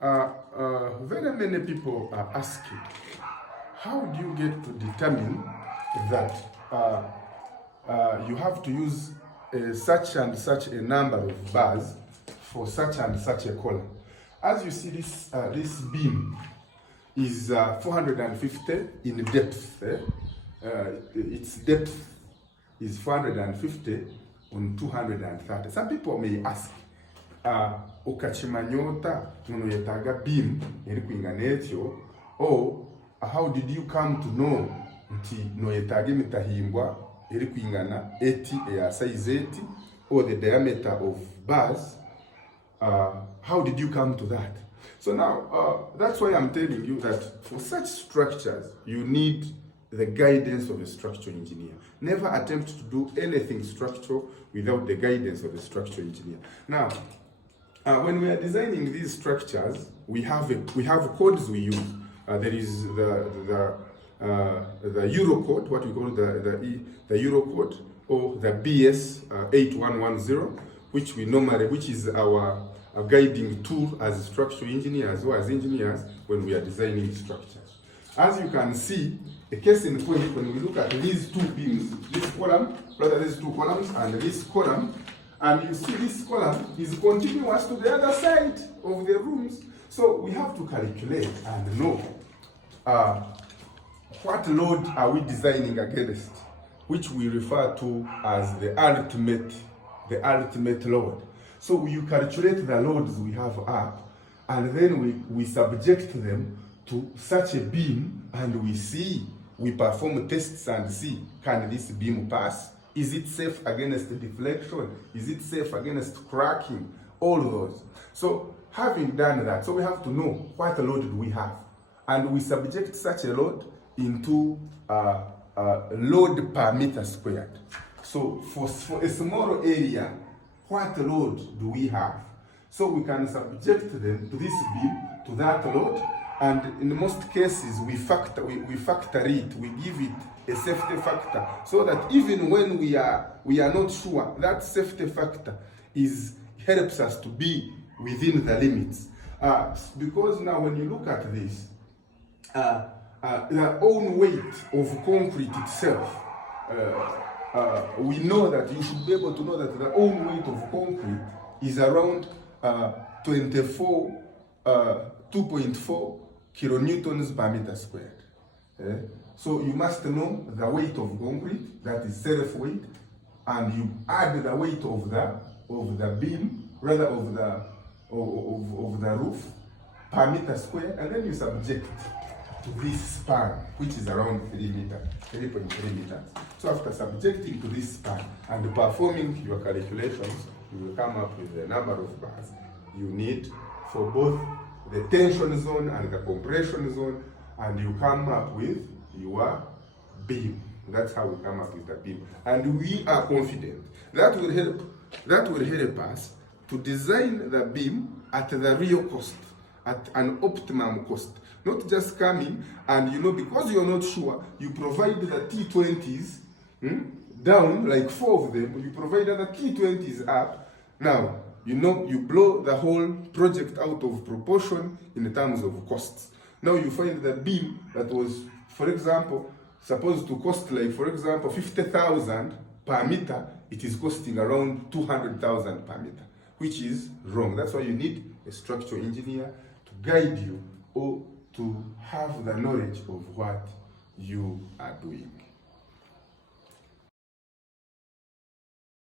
Very many people are asking, how do you get to determine that you have to use such and such a number of bars for such and such a column? As you see, this beam is 450 in depth. Its depth is 450 on 230. Some people may ask, okachimanyota nono yetaga beam eri kwingana etyo, or how did you come to know nti no yetaga emitahimbwa eri kwingana 80 eya size 80, or the diameter of bars? How did you come to that? So now, that's why I'm telling you that for such structures, you need the guidance of a structural engineer. Never attempt to do anything structural without the guidance of a structural engineer. Now, when we are designing these structures, we have codes we use. There is the Euro code, what we call the Euro code, or the BS 8110, which is our guiding tool as structural engineers or as engineers when we are designing structures. As you can see, a case in point, when we look at these two beams, this column, rather these two columns and this column, and you see this column is continuous to the other side of the rooms. So we have to calculate and know what load are we designing against, which we refer to as the ultimate load. So you calculate the loads we have up, and then we subject them to such a beam, and we perform tests and see, can this beam pass? Is it safe against deflection? Is it safe against cracking? All those. So having done that, so we have to know what load do we have, and we subject such a load into load per meter squared. So for a small area, what load do we have? So we can subject them to this beam, to that load, and in most cases we factor it, we give it a safety factor, so that even when we are not sure, that safety factor helps us to be within the limits. Because now when you look at this, the own weight of concrete itself, we know that you should be able to know that the own weight of concrete is around 2.4 kilonewtons per meter squared. So you must know the weight of concrete, that is self-weight, and you add the weight of the beam, rather of the roof per meter square, and then you subject to this span, which is around 3.3 meters. So after subjecting to this span and performing your calculations, you will come up with the number of bars you need for both the tension zone and the compression zone, and you come up with your beam. That's how we come up with the beam. And we are confident that will help us to design the beam at the real cost, at an optimum cost. Not just coming and, because you're not sure, you provide the T20s down, like 4 of them, you provide the T20s up. Now, you blow the whole project out of proportion in terms of costs. Now you find the beam that was, for example, supposed to cost, like, for example, 50,000 per meter, it is costing around 200,000 per meter, which is wrong. That's why you need a structural engineer to guide you, or to have the knowledge of what you are doing.